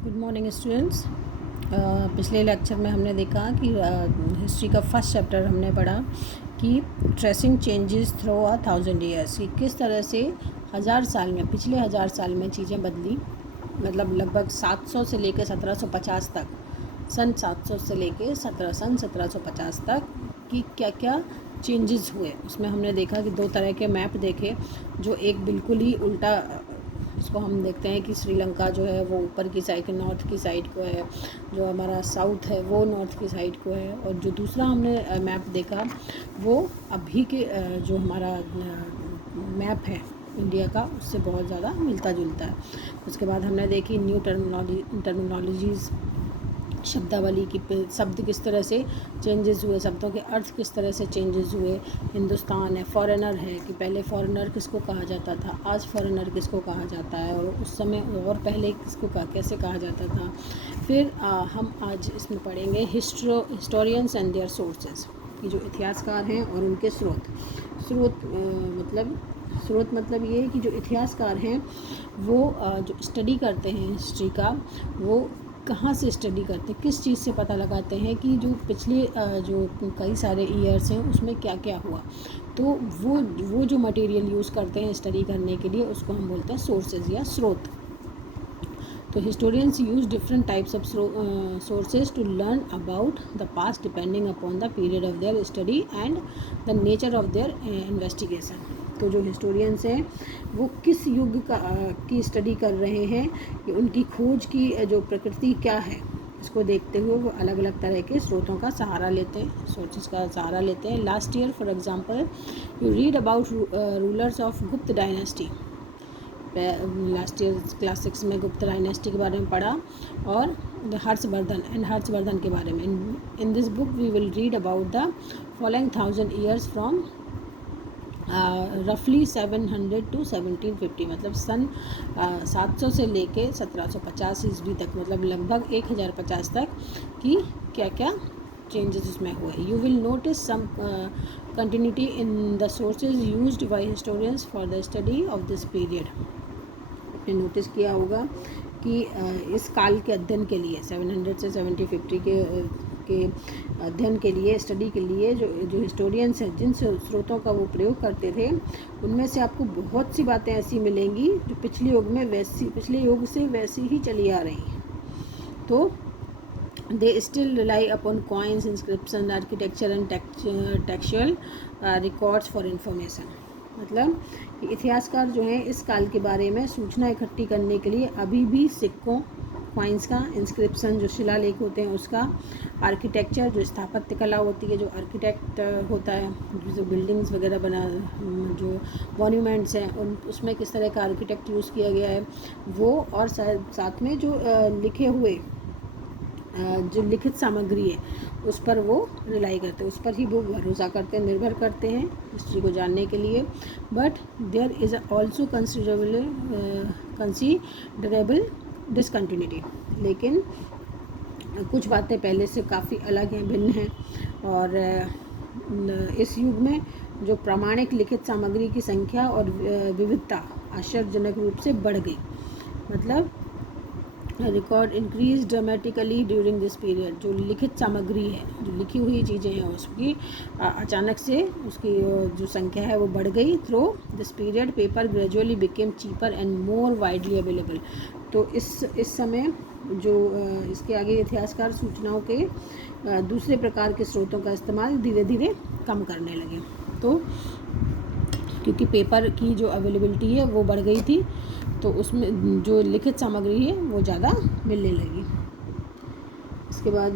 Good morning students. पिछले lecture में हमने देखा कि हिस्ट्री का फर्स्ट चैप्टर हमने पढ़ा कि ट्रेसिंग चेंजेस थ्रू 1000 ईयर्स, कि किस तरह से पिछले 1000 साल में चीज़ें बदली। मतलब लगभग 700 से लेकर 1750 तक, सन 700 से लेकर सन 1750 तक कि क्या क्या चेंजेस हुए। उसमें हमने देखा कि दो तरह के मैप देखे, जो एक बिल्कुल ही उल्टा, इसको हम देखते हैं कि श्रीलंका जो है वो ऊपर की साइड, नॉर्थ की साइड को है, जो हमारा साउथ है वो नॉर्थ की साइड को है, और जो दूसरा हमने मैप देखा वो अभी के जो हमारा मैप है इंडिया का, उससे बहुत ज़्यादा मिलता जुलता है। उसके बाद हमने देखी न्यू टर्मिनोलॉजीज़, शब्दावली की शब्द किस तरह से चेंजेस हुए, शब्दों के अर्थ किस तरह से चेंजेस हुए। हिंदुस्तान है, फॉरेनर है, कि पहले फॉरेनर किसको कहा जाता था, आज फॉरेनर किसको कहा जाता है, और उस समय और पहले किसको कैसे कहा जाता था। फिर हम आज इसमें पढ़ेंगे हिस्टोरियंस एंड देयर सोर्सेज, कि जो इतिहासकार हैं और उनके स्रोत मतलब ये है कि जो इतिहासकार हैं वो जो स्टडी करते हैं हिस्ट्री का, वो कहाँ से स्टडी करते हैं, किस चीज़ से पता लगाते हैं कि जो पिछले जो कई सारे ईयर्स हैं उसमें क्या क्या हुआ। तो वो जो मटेरियल यूज़ करते हैं स्टडी करने के लिए, उसको हम बोलते हैं सोर्सेज या स्रोत। तो historians use different types of sources to learn about the past depending upon the period of their study and the nature of their investigation. तो जो हिस्टोरियंस हैं वो किस युग की स्टडी कर रहे हैं, कि उनकी खोज की जो प्रकृति क्या है, इसको देखते हुए वो अलग अलग तरह के स्रोतों का सहारा लेते हैं, सोर्सेज का सहारा लेते हैं। Last year for example you read about rulers of गुप्त डायनेस्टी। लास्ट ईयर क्लास 6 में गुप्त डायनेस्टी के बारे में पढ़ा, और हर्षवर्धन के बारे में। In this book we will read about the following 1000 years from रफली 700 to 1750, मतलब सन 700 से लेके 1750 ईस्वी तक, मतलब लगभग 1050 तक कि क्या क्या चेंजेस उसमें हुए। You will notice some continuity in the sources used by historians for the study of this period. आपने नोटिस किया होगा कि इस काल के अध्ययन के लिए 700 से 1750 के अध्ययन के लिए, स्टडी के लिए जो हिस्टोरियंस हैं, जिन स्रोतों का वो प्रयोग करते थे, उनमें से आपको बहुत सी बातें ऐसी मिलेंगी जो पिछले युग से वैसी ही चली आ रही हैं। तो they still rely upon coins, inscription, architecture and textual records for information। मतलब कि इतिहासकार जो हैं इस काल के बारे में सूचना इकट्ठी करने के लिए अभी भी सिक्कों, कॉइन्स का, इंस्क्रिप्शन जो शिलालेख होते हैं उसका, आर्किटेक्चर जो स्थापत्य कला होती है, जो आर्किटेक्ट होता है, जो बिल्डिंग्स वगैरह जो मॉन्यूमेंट्स हैं उसमें किस तरह का आर्किटेक्ट यूज़ किया गया है वो, और साथ में जो लिखे हुए जो लिखित सामग्री है उस पर वो रिलाई करते हैं, उस पर ही वो भरोसा करते हैं, निर्भर करते हैं हिस्ट्री को जानने के लिए। But there is also considerable discontinuity, लेकिन कुछ बातें पहले से काफ़ी अलग हैं, भिन्न हैं, और इस युग में जो प्रामाणिक लिखित सामग्री की संख्या और विविधता आश्चर्यजनक रूप से बढ़ गई। मतलब record increase dramatically during this period. जो लिखित सामग्री है, जो लिखी हुई चीज़ें हैं, उसकी अचानक से उसकी जो संख्या है वो बढ़ गई। Through this period paper gradually became cheaper and more widely available. तो इस समय जो इसके आगे इतिहासकार सूचनाओं के दूसरे प्रकार के स्रोतों का इस्तेमाल धीरे धीरे कम करने लगे। तो क्योंकि पेपर की जो अवेलेबिलिटी है वो बढ़ गई थी, तो उसमें जो लिखित सामग्री है वो ज़्यादा मिलने लगी। इसके बाद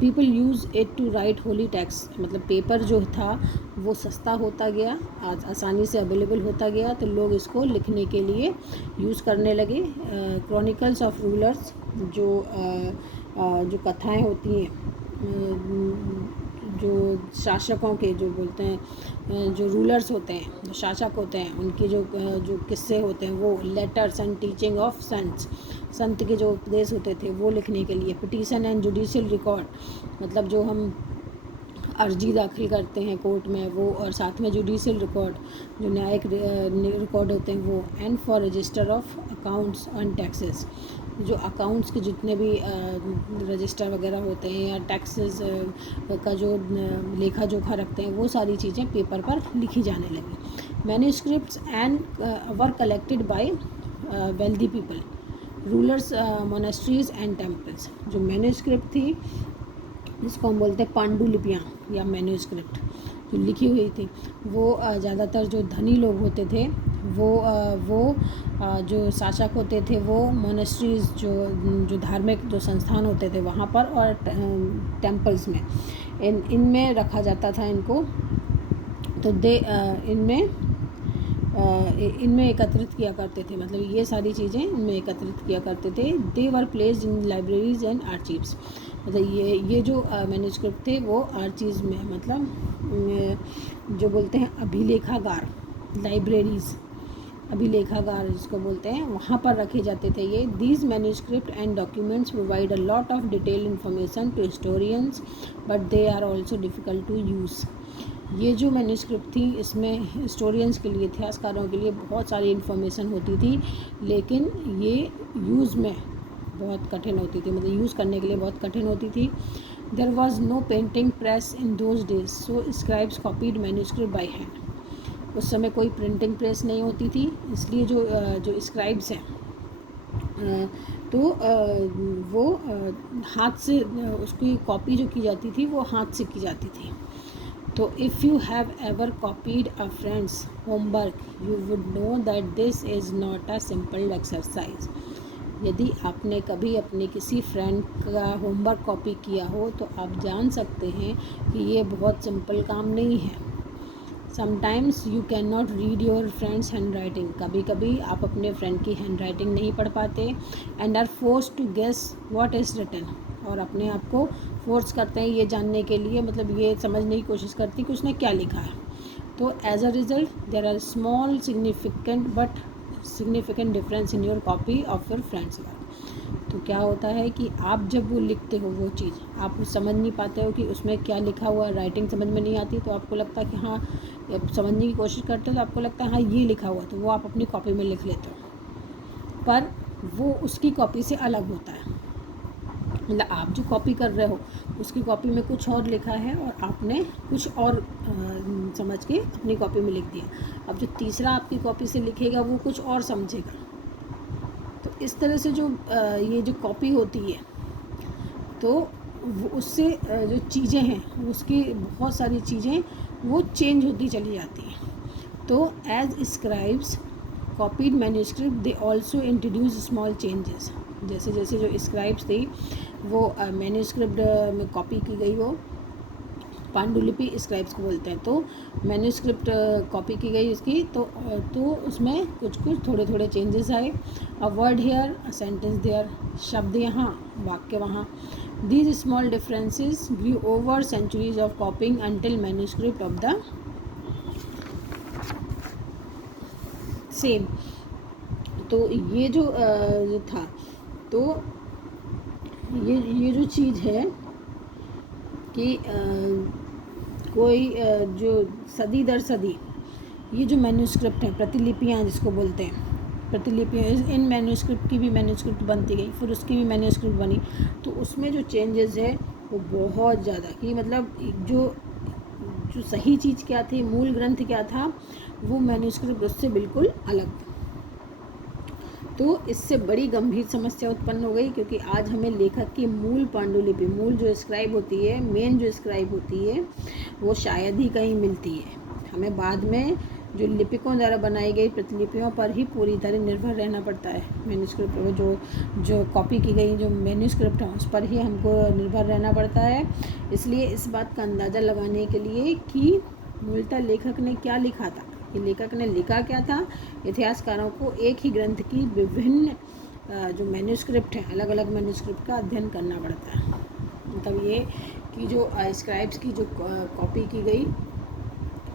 people use it to write holy text. मतलब पेपर जो था वो सस्ता होता गया, आज आसानी से अवेलेबल होता गया, तो लोग इसको लिखने के लिए यूज़ करने लगे। क्रॉनिकल्स ऑफ रूलर्स, जो कथाएं होती हैं, जो शासकों के, जो बोलते हैं जो रूलर्स होते हैं, जो शासक होते हैं, उनके जो किस्से होते हैं, वो लेटर्स एंड टीचिंग ऑफ संत के जो उपदेश होते थे वो लिखने के लिए। पिटीशन एंड जुडिशियल रिकॉर्ड, मतलब जो हम अर्जी दाखिल करते हैं कोर्ट में वो, और साथ में जुडिशियल रिकॉर्ड जो न्यायिक रिकॉर्ड होते हैं वो, and for register of accounts and taxes, जो अकाउंट्स के जितने भी रजिस्टर वगैरह होते हैं या टैक्सेस का जो लेखा जोखा रखते हैं वो सारी चीज़ें पेपर पर लिखी जाने लगी। Manuscripts and were collected by wealthy people, rulers, monasteries and temples. जो मैन्यूस्क्रिप्ट थी जिसको हम बोलते हैं पांडुलिपियाँ या मैन्यूस्क्रिप्ट जो लिखी हुई थी, वो ज़्यादातर जो धनी लोग होते थे वो जो शासक होते थे वो मोनेस्ट्रीज जो धार्मिक जो संस्थान होते थे वहाँ पर, और टेम्पल्स में इनमें रखा जाता था इनको। तो इनमें एकत्रित किया करते थे, मतलब ये सारी चीज़ें इनमें एकत्रित किया करते थे। They were placed in libraries and archives, मतलब ये जो मैन्यूस्क्रिप्ट थे वो आर्चीव्स में, मतलब जो बोलते हैं अभिलेखागार, लाइब्रेरीज, अभिलेखागार जिसको बोलते हैं, वहाँ पर रखे जाते थे ये। These manuscript and documents provide a lot of detail information to historians but they are also difficult to use. ये जो मैन्यूस्क्रिप्ट थी इसमें हिस्टोरियंस के लिए, इतिहासकारों के लिए बहुत सारी इन्फॉर्मेशन होती थी, लेकिन ये यूज़ में बहुत कठिन होती थी, मतलब यूज़ करने के लिए बहुत कठिन होती थी। There was no painting press in those days, so scribes copied manuscript by hand. उस समय कोई प्रिंटिंग प्रेस नहीं होती थी, इसलिए जो स्क्राइब्स हैं तो वो हाथ से उसकी कॉपी जो की जाती थी वो हाथ से की जाती थी। तो if you have ever copied a friends homework you would know that this is not a simple exercise. यदि आपने कभी अपने किसी फ्रेंड का होमवर्क कॉपी किया हो तो आप जान सकते हैं कि ये बहुत सिंपल काम नहीं है। Sometimes you can not read your friends hand writing, कभी कभी आप अपने फ्रेंड की हैंड राइटिंग नहीं पढ़ पाते, and are force to guess what is written, और अपने आप को फोर्स करते हैं ये जानने के लिए, मतलब ये समझने की कोशिश करती कि उसने क्या लिखा है। तो as a result there are small significant difference in your copy of your friends work. तो क्या होता है कि आप जब वो लिखते हो वो चीज़ आप समझ नहीं पाते हो कि उसमें क्या लिखा हुआ, राइटिंग समझ में नहीं आती, तो आपको लगता है कि हाँ, समझने की कोशिश करते हो तो आपको लगता है हाँ ये लिखा हुआ, तो वो आप अपनी कॉपी में लिख लेते हो, पर वो उसकी कॉपी से अलग होता है। मतलब आप जो कॉपी कर रहे हो उसकी कॉपी में कुछ और लिखा है और आपने कुछ और समझ के अपनी कॉपी में लिख दिया। अब जो तीसरा आपकी कॉपी से लिखेगा वो कुछ और समझेगा। तो इस तरह से जो ये जो कॉपी होती है तो उससे जो चीज़ें हैं उसकी बहुत सारी चीज़ें वो चेंज होती चली जाती हैं। तो as scribes copied manuscript they also introduce small changes. जैसे जैसे जो स्क्राइब्स थी वो मैन्यूस्क्रिप्ट में कॉपी की गई हो, पांडुलिपि स्क्राइब्स को बोलते हैं, तो मैन्यूस्क्रिप्ट कॉपी की गई उसकी, तो उसमें कुछ थोड़े थोड़े चेंजेस आए। A word here, a sentence there, शब्द यहाँ वाक्य वहाँ। These small differences grew over centuries of copying until manuscript of the same. तो ये जो था, तो ये जो चीज़ है कि कोई जो सदी दर सदी ये जो मैन्यूस्क्रिप्ट है, प्रतिलिपियाँ जिसको बोलते हैं, प्रतिलिपियाँ, इन मैन्यूस्क्रिप्ट की भी मैन्यूस्क्रिप्ट बनती गई, फिर उसकी भी मैन्यूस्क्रिप्ट बनी, तो उसमें जो चेंजेस है वो बहुत ज़्यादा, कि मतलब जो सही चीज़ क्या थी, मूल ग्रंथ क्या था, वो मैन्यूस्क्रिप्ट उससे बिल्कुल अलग था। तो इससे बड़ी गंभीर समस्या उत्पन्न हो गई, क्योंकि आज हमें लेखक की मूल पांडुलिपि, मूल जो स्क्राइब होती है, मेन जो स्क्राइब होती है, वो शायद ही कहीं मिलती है। हमें बाद में जो लिपिकों द्वारा बनाई गई प्रतिलिपियों पर ही पूरी तरह निर्भर रहना पड़ता है। मैन्यूस्क्रिप्ट जो कॉपी की गई जो मैन्यूस्क्रिप्ट है उस पर ही हमको निर्भर रहना पड़ता है। इसलिए इस बात का अंदाज़ा लगाने के लिए कि मूलतः लेखक ने क्या लिखा था, कि लेखक ने लिखा क्या था, इतिहासकारों को एक ही ग्रंथ की विभिन्न जो मैन्यूस्क्रिप्ट है, अलग अलग मैन्यूस्क्रिप्ट का अध्ययन करना पड़ता है। मतलब ये कि जो स्क्राइब्स की जो कॉपी की गई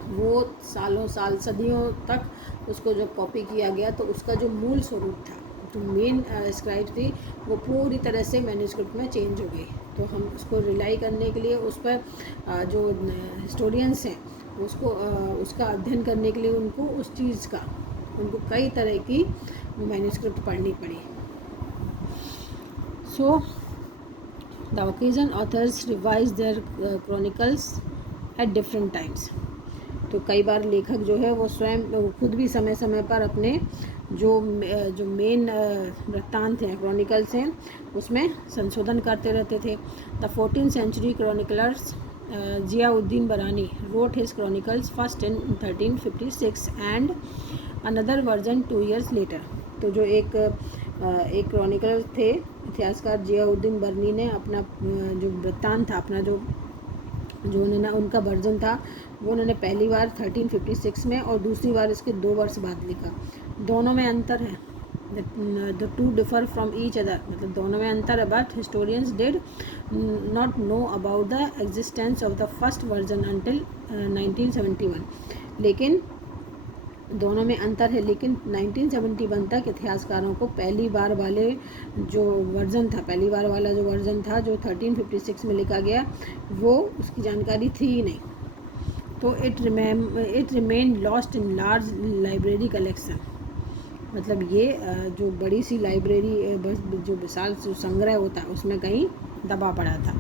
वो सालों साल सदियों तक उसको जब कॉपी किया गया तो उसका जो मूल स्वरूप था, जो मेन स्क्राइब थी वो पूरी तरह से मैन्यूस्क्रिप्ट में चेंज हो गई। तो हम उसको रिलाई करने के लिए उस पर जो हिस्टोरियंस हैं उसका अध्ययन करने के लिए उनको कई तरह की मैन्यूस्क्रिप्ट पढ़नी पड़ी। So the occasion authors revise their chronicles at different times. तो कई बार लेखक जो है वो स्वयं खुद भी समय समय पर अपने जो मेन वृत्तांत हैं, क्रॉनिकल्स हैं, उसमें संशोधन करते रहते थे। The 14th century chroniclers Ziauddin Barani wrote his chronicles first in 1356 and another version 2 years later। तो जो एक क्रॉनिकलर थे, इतिहासकार जियाउद्दीन बरनी ने अपना जो वृत्तांत था, अपना जो उन्होंने उनका वर्जन था वो उन्होंने पहली बार 1356 में और दूसरी बार इसके 2 वर्ष बाद लिखा। दोनों में अंतर है, the two differ from each other, मतलब दोनों में अंतर है। But historians did not know about the existence of the first version until 1971। लेकिन दोनों में अंतर है, लेकिन 1971 तक इतिहासकारों को पहली बार वाला जो वर्जन था जो 1356 में लिखा गया, वो उसकी जानकारी थी ही नहीं। तो it remain lost in large library collection, मतलब ये जो बड़ी सी लाइब्रेरी जो विशाल संग्रह होता है उसमें कहीं दबा पड़ा था।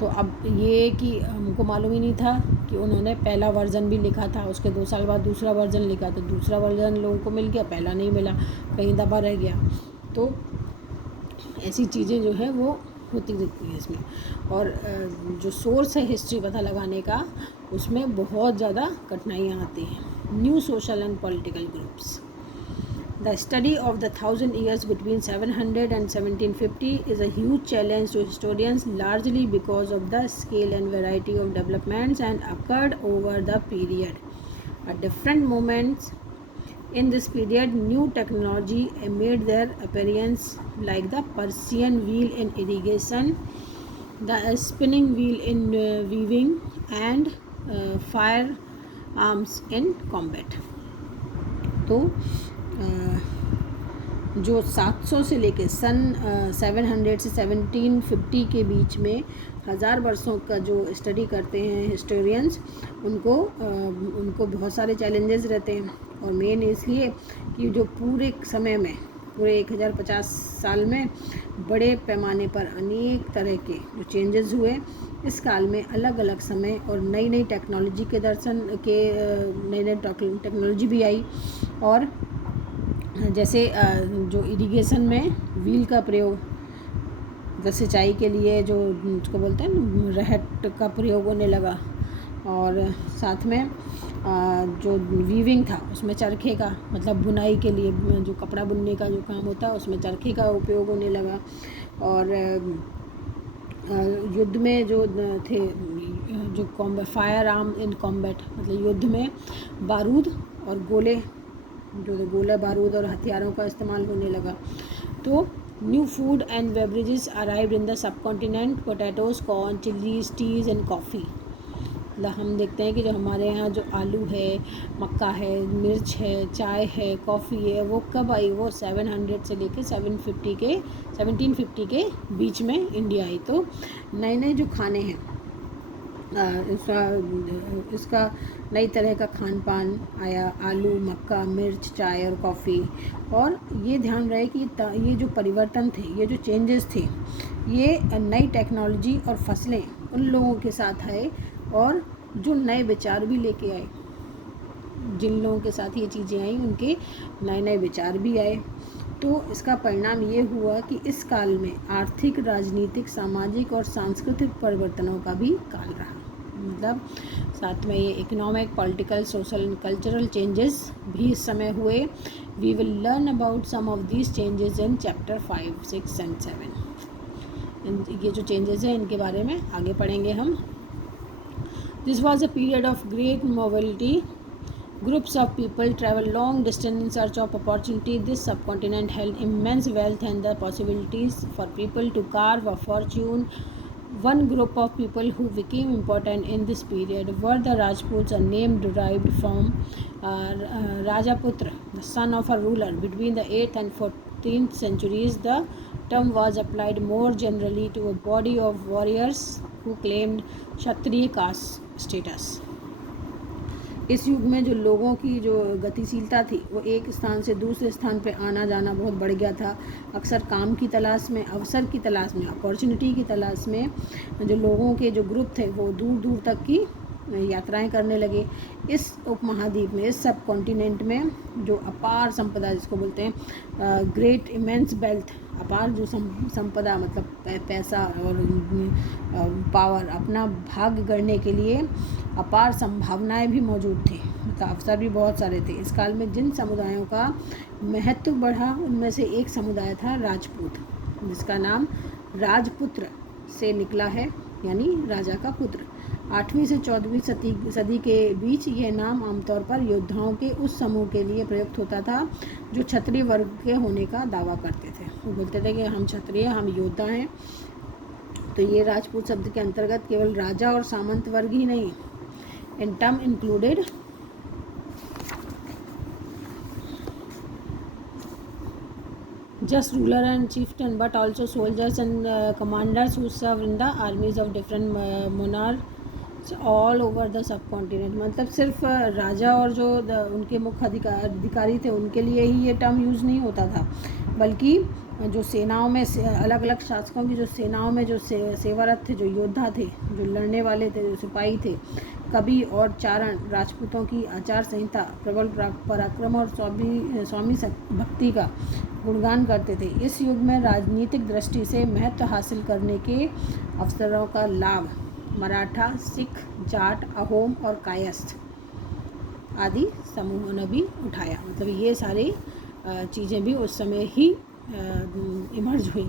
तो अब ये कि हमको मालूम ही नहीं था कि उन्होंने पहला वर्जन भी लिखा था, उसके 2 साल बाद दूसरा वर्जन लिखा, तो दूसरा वर्जन लोगों को मिल गया, पहला नहीं मिला, कहीं दबा रह गया। तो ऐसी चीज़ें जो है वो होती रहती हैं इसमें। और जो सोर्स है हिस्ट्री पता लगाने का, उसमें बहुत ज़्यादा कठिनाइयाँ आती हैं। New social and political groups. The study of the 1000 years between 700 and 1750 is a huge challenge to historians, largely because of the scale and variety of developments and occurred over the period. At different moments in this period, new technology made their appearance, like the Persian wheel in irrigation, the spinning wheel in weaving, and firearms in combat. तो जो 700 से लेके सन 700 से 1750 के बीच में 1000 वर्षों का जो स्टडी करते हैं हिस्टोरियंस, उनको बहुत सारे चैलेंजेस रहते हैं। और मेन इसलिए कि जो पूरे समय में, पूरे 1050 साल में बड़े पैमाने पर अनेक तरह के जो चेंजेस हुए। इस काल में अलग अलग समय और नई नई टेक्नोलॉजी के नई टेक्नोलॉजी भी आई। और जैसे जो इरिगेशन में व्हील का प्रयोग, जैसे सिंचाई के लिए जो उसको बोलते हैं रहट का प्रयोग होने लगा। और साथ में जो वीविंग था उसमें चरखे का, मतलब बुनाई के लिए जो कपड़ा बुनने का जो काम होता है उसमें चरखे का उपयोग होने लगा। और युद्ध में जो थे जो फायर आर्म इन कॉम्बैट, मतलब युद्ध में बारूद और गोला बारूद और हथियारों का इस्तेमाल होने लगा। तो new food and beverages arrived in the subcontinent, potatoes, corn, chilies, teas and coffee. मतलब हम देखते हैं कि जो हमारे यहाँ जो आलू है, मक्का है, मिर्च है, चाय है, कॉफ़ी है, वो कब आई? वो 700 से लेके 1750 के बीच में इंडिया आई। तो नए नए जो खाने हैं, इसका नई तरह का खान पान आया, आलू, मक्का, मिर्च, चाय और कॉफ़ी। और ये ध्यान रहे कि ये जो परिवर्तन थे, ये जो चेंजेस थे, ये नई टेक्नोलॉजी और फसलें उन लोगों के साथ आए और जो नए विचार भी लेके आए। जिन लोगों के साथ ये चीज़ें आई उनके नए नए विचार भी आए। तो इसका परिणाम ये हुआ कि इस काल में आर्थिक, राजनीतिक, सामाजिक और सांस्कृतिक परिवर्तनों का भी काल रहा। मतलब साथ में ये economic, political, social and cultural changes भी इस समय हुए। We will learn about some of these changes in chapter 5, 6 and 7। ये जो चेंजेस हैं इनके बारे में आगे पढ़ेंगे हम। This was a period of great mobility. Groups of people travel long distance in search of opportunity. This subcontinent held immense wealth and the possibilities for people to carve a fortune. One group of people who became important in this period were the Rajputs, a name derived from Rajaputra, the son of a ruler between the 8th and 15th centuries, the term was applied more generally to a body of warriors who claimed Kshatriya caste status. इस युग में जो लोगों की जो गतिशीलता थी वो एक स्थान से दूसरे स्थान पे आना जाना बहुत बढ़ गया था. अक्सर काम की तलाश में, अवसर की तलाश में, अपॉर्चुनिटी की तलाश में जो लोगों के जो ग्रुप थे वो दूर दूर तक की यात्राएं करने लगे. इस उपमहाद्वीप में, इस सब कॉन्टिनेंट में जो अपार संपदा जिसको बोलते हैं ग्रेट इमेंस वेल्थ, अपार जो संपदा मतलब पैसा और पावर, अपना भाग्य गढ़ने के लिए अपार संभावनाएं भी मौजूद थी, मतलब अवसर भी बहुत सारे थे. इस काल में जिन समुदायों का महत्व बढ़ा उनमें से एक समुदाय था राजपूत, जिसका नाम राजपुत्र से निकला है, यानी राजा का पुत्र. 8वीं से 14वीं सदी के बीच यह नाम आमतौर पर योद्धाओं के उस समूह के लिए प्रयुक्त होता था जो क्षत्रिय वर्ग के होने का दावा करते थे. वो बोलते थे कि हम क्षत्रिय, हम योद्धा हैं. तो ये राजपूत शब्द के अंतर्गत केवल राजा और सामंत वर्ग ही नहीं, in term included just ruler and chieftain, but also soldiers and commanders who served in the armies of different monarchs all over the subcontinent. मतलब सिर्फ राजा और जो उनके मुख्य अधिकारी थे उनके लिए ही ये टर्म यूज़ नहीं होता था, बल्कि जो सेनाओं में अलग अलग शासकों की जो सेनाओं में जो सेवारत थे, जो योद्धा थे, जो लड़ने वाले थे, जो सिपाही थे, कवि और चारण राजपूतों की आचार संहिता, प्रबल पराक्रम और स्वामी भक्ति का गुणगान करते थे. इस युग में राजनीतिक दृष्टि से महत्व हासिल करने के अवसरों का लाभ मराठा, सिख, जाट, अहोम और कायस्थ आदि समूहों ने भी उठाया. मतलब ये सारी चीज़ें भी उस समय ही इमर्ज हुई.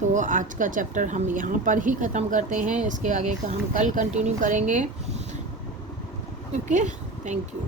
तो आज का चैप्टर हम यहाँ पर ही ख़त्म करते हैं. इसके आगे का हम कल कंटिन्यू करेंगे. Okay, thank you.